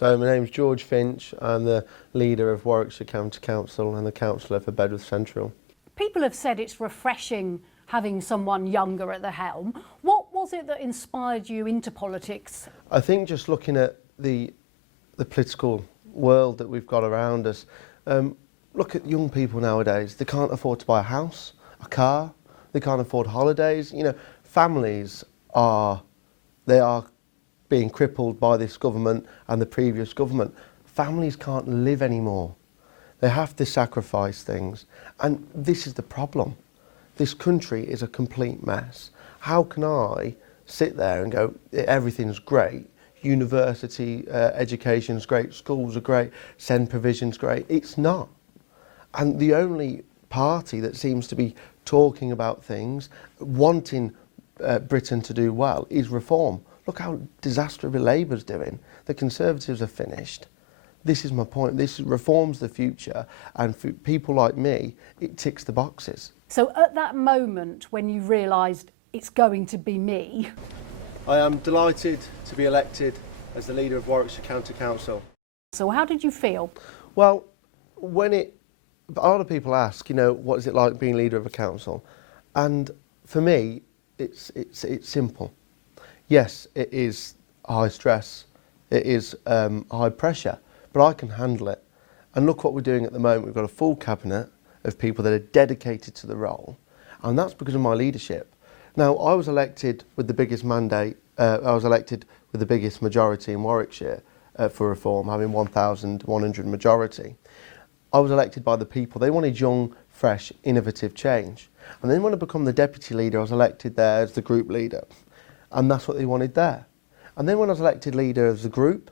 So my name's George Finch. I'm the leader of Warwickshire County Council and the councillor for Bedworth Central. People have said it's refreshing having someone younger at the helm. What was it that inspired you into politics? I think just looking at the political world that we've got around us, look at young people nowadays. They can't afford to buy a house, a car, they can't afford holidays. You know, families are being crippled by this government and the previous government. Families can't live anymore. They have to sacrifice things. And this is the problem. This country is a complete mess. How can I sit there and go, everything's great, university education's great, schools are great, SEND provision's great? It's not. And the only party that seems to be talking about things, wanting Britain to do well, is Reform. Look how disastrously Labour's doing. The Conservatives are finished. This is my point. This Reform's the future, and for people like me, it ticks the boxes. So at that moment when you realised it's going to be me... I am delighted to be elected as the leader of Warwickshire County Council. So how did you feel? Well, a lot of people ask, you know, what is it like being leader of a council? And for me, it's simple. Yes, it is high stress, it is high pressure, but I can handle it. And look what we're doing at the moment. We've got a full cabinet of people that are dedicated to the role, and that's because of my leadership. Now, I was elected with the biggest mandate, I was elected with the biggest majority in Warwickshire for Reform, having 1,100 majority. I was elected by the people. They wanted young, fresh, innovative change. And then when I become the deputy leader, I was elected there as the group leader. And that's what they wanted there. And then when I was elected leader of the group,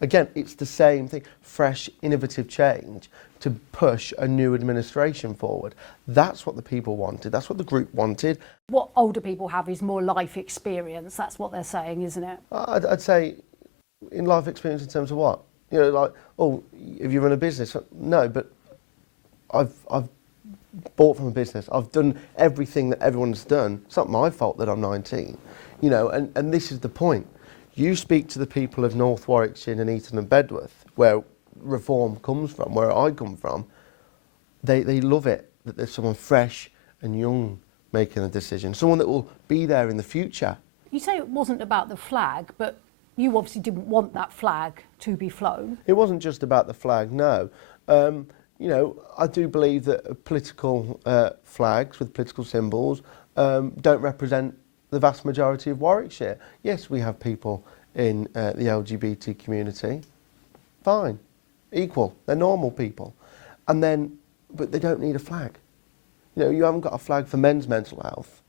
again, it's the same thing, fresh, innovative change to push a new administration forward. That's what the people wanted, that's what the group wanted. What older people have is more life experience, that's what they're saying, isn't it? I'd say in life experience in terms of what? You know, like, oh, if you run a business, no, but I've bought from a business. I've done everything that everyone's done. It's not my fault that I'm 19, you know, and this is the point. You speak to the people of North Warwickshire, Nuneaton and Bedworth, where Reform comes from, where I come from, they love it, that there's someone fresh and young making a decision, someone that will be there in the future. You say it wasn't about the flag, but you obviously didn't want that flag to be flown. It wasn't just about the flag, no. You know, I do believe that political flags with political symbols don't represent the vast majority of Warwickshire. Yes, we have people in the LGBT community. Fine, equal, they're normal people. But they don't need a flag. You know, you haven't got a flag for men's mental health.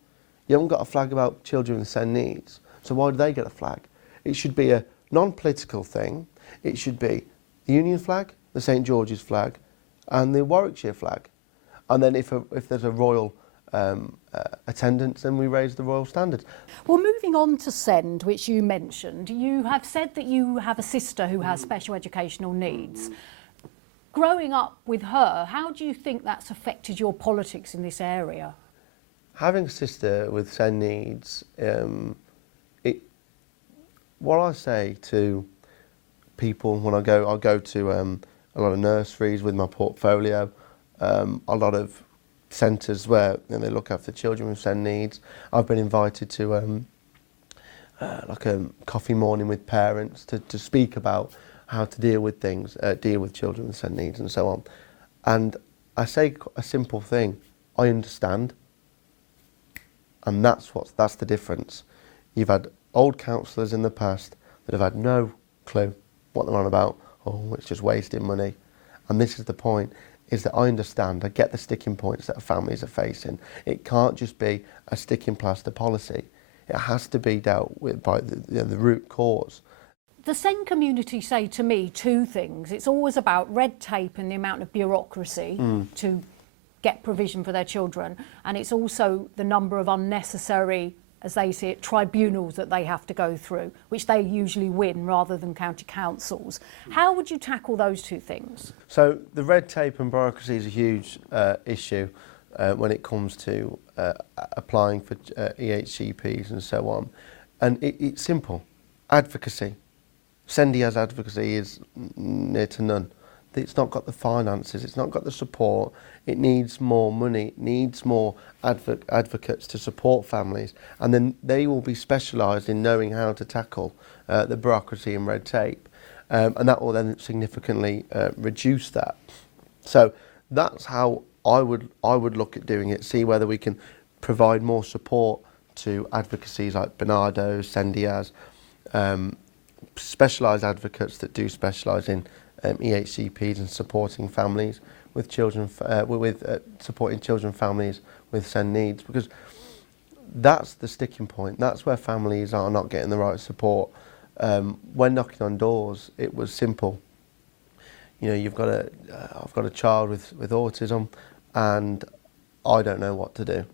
You haven't got a flag about children with SEND needs. So why do they get a flag? It should be a non-political thing. It should be the Union flag, the St George's flag, and the Warwickshire flag. And then if there's a royal attendance, then we raise the royal standards. Well, moving on to SEND, which you mentioned, you have said that you have a sister who has special educational needs. Growing up with her, how do you think that's affected your politics in this area? Having a sister with SEND needs, what I say to people when I go to a lot of nurseries with my portfolio, a lot of centres where they look after children with SEND needs. I've been invited to like a coffee morning with parents to speak about how to deal with things, deal with children with SEND needs and so on. And I say a simple thing, I understand. And that's the difference. You've had old councillors in the past that have had no clue what they're on about. Oh, it's just wasting money. And this is the point, is that I understand, I get the sticking points that families are facing. It can't just be a sticking plaster policy. It has to be dealt with by the root cause. The SEND community say to me two things. It's always about red tape and the amount of bureaucracy to get provision for their children, and it's also the number of unnecessary, as they see it, tribunals that they have to go through, which they usually win rather than county councils. How would you tackle those two things? So the red tape and bureaucracy is a huge issue when it comes to applying for EHCPs and so on. And it's simple. Advocacy. Sendia's advocacy is near to none. It's not got the finances, it's not got the support. It needs more money, it needs more advocates to support families, and then they will be specialised in knowing how to tackle the bureaucracy and red tape, and that will then significantly reduce that. So that's how I would look at doing it. See whether we can provide more support to advocacies like Bernardo's, Sendia's, specialised advocates that do specialise in EHCPs and supporting families with children, supporting children families with SEND needs, because that's the sticking point. That's where families are not getting the right support. When knocking on doors, it was simple. You know, I've got a child with autism, and I don't know what to do.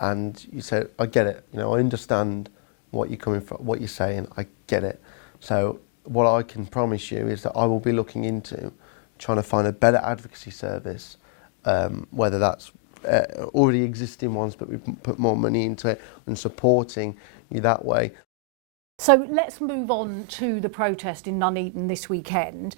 And you say, I get it. You know, I understand what you're coming from, what you're saying. I get it. So what I can promise you is that I will be looking into trying to find a better advocacy service, whether that's already existing ones, but we put more money into it and supporting you that way. So let's move on to the protest in Nuneaton this weekend.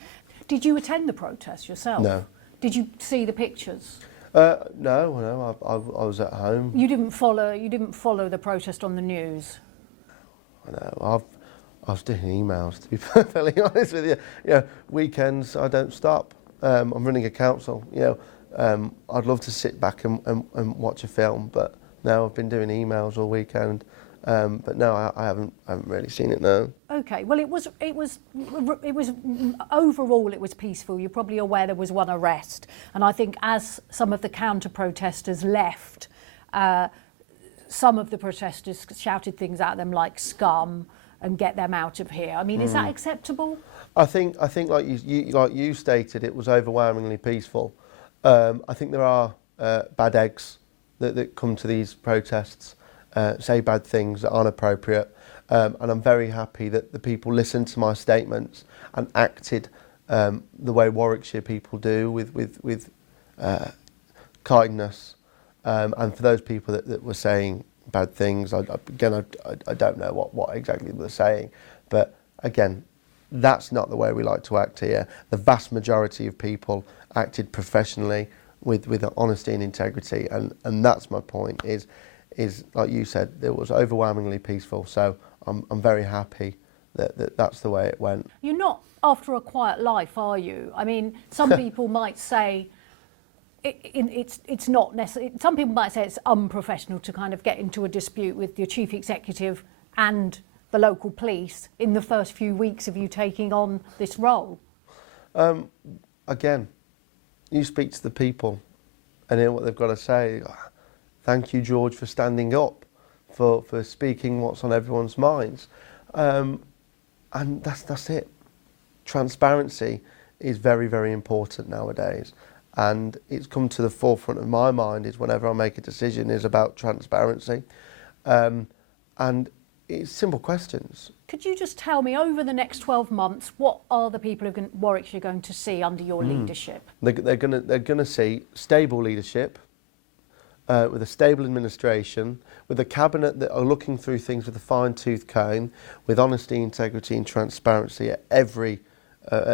Did you attend the protest yourself? No. Did you see the pictures? No, I was at home. You didn't follow the protest on the news? I know. I was doing emails, to be perfectly honest with you. You know, weekends I don't stop. I'm running a council. You know, I'd love to sit back and watch a film, but no, I've been doing emails all weekend. But no, I haven't really seen it. No. Okay. Well, it was overall it was peaceful. You're probably aware there was one arrest, and I think as some of the counter protesters left, some of the protesters shouted things at them like "scum" and "get them out of here." I mean, is that acceptable? I think like you stated, it was overwhelmingly peaceful. I think there are bad eggs that come to these protests. Say bad things that aren't appropriate, and I'm very happy that the people listened to my statements and acted the way Warwickshire people do, with kindness. And for those people that were saying bad things, I don't know what exactly they were saying, but again, that's not the way we like to act here. The vast majority of people acted professionally with honesty and integrity, and that's my point. Is like you said, it was overwhelmingly peaceful. So I'm very happy that that's the way it went. You're not after a quiet life, are you? I mean, some people might say it's not necessary. Some people might say it's unprofessional to kind of get into a dispute with your chief executive and the local police in the first few weeks of you taking on this role. Again, you speak to the people and hear what they've got to say. Thank you, George, for standing up, for speaking what's on everyone's minds. And that's it. Transparency is very, very important nowadays. And it's come to the forefront of my mind is whenever I make a decision is about transparency. And it's simple questions. Could you just tell me, over the next 12 months, what are the people of Warwickshire going to see under your leadership? They're going to see stable leadership, with a stable administration, with a cabinet that are looking through things with a fine-tooth comb, with honesty, integrity and transparency at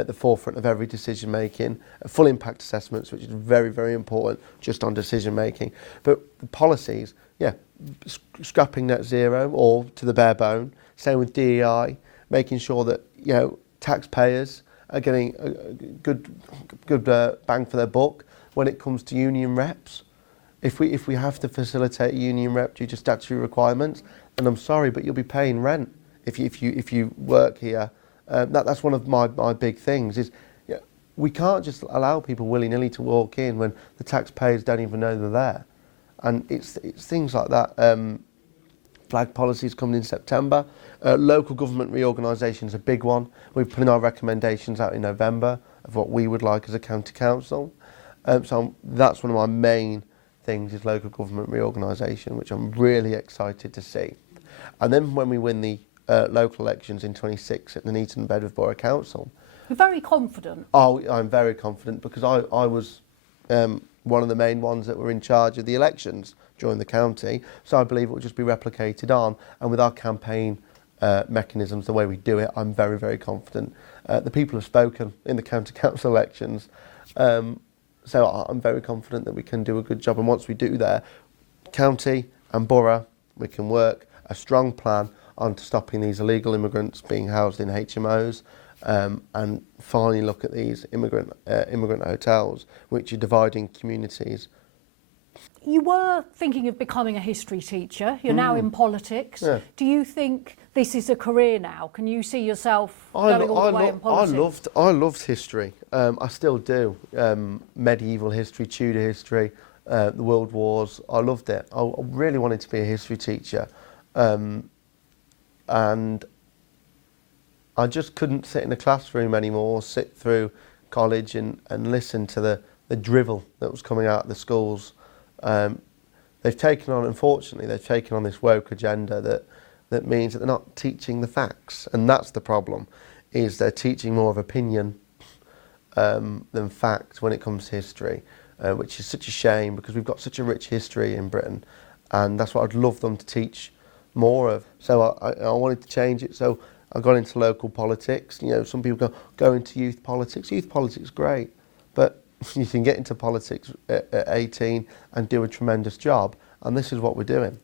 the forefront of every decision making, full impact assessments, which is very, very important just on decision making. But the policies, scrapping net zero or to the bare bone, same with DEI, making sure that, you know, taxpayers are getting a good bang for their buck when it comes to union reps. If we have to facilitate a union rep due to statutory requirements, then I'm sorry, but you'll be paying rent if you work here. That's one of my big things is, we can't just allow people willy-nilly to walk in when the taxpayers don't even know they're there, and it's things like that. Flag policies coming in September. Local government reorganisation is a big one. We're putting our recommendations out in November of what we would like as a county council. So that's one of my main things is local government reorganisation, which I'm really excited to see. And then when we win the local elections in 26 at Nuneaton and Bedworth Borough Council. You're very confident. Oh, I'm very confident because I was one of the main ones that were in charge of the elections during the county, so I believe it will just be replicated on, and with our campaign mechanisms, the way we do it, I'm very, very confident. The people have spoken in the county council elections, so I'm very confident that we can do a good job. And once we do that, county and borough, we can work a strong plan on to stopping these illegal immigrants being housed in HMOs, and finally look at these immigrant hotels, which are dividing communities. You were thinking of becoming a history teacher. You're now in politics. Yeah. Do you think this is a career now? Can you see yourself going all the way in politics? I loved history. I still do. Medieval history, Tudor history, the World Wars. I loved it. I really wanted to be a history teacher, and I just couldn't sit in a classroom anymore, sit through college and listen to the drivel that was coming out of the schools. Unfortunately, they've taken on this woke agenda that means that they're not teaching the facts, and that's the problem, is they're teaching more of opinion than fact when it comes to history, which is such a shame because we've got such a rich history in Britain, and that's what I'd love them to teach more of. So I wanted to change it, so I got into local politics. You know, some people go into youth politics. Youth politics is great, but you can get into politics at 18 and do a tremendous job, and this is what we're doing.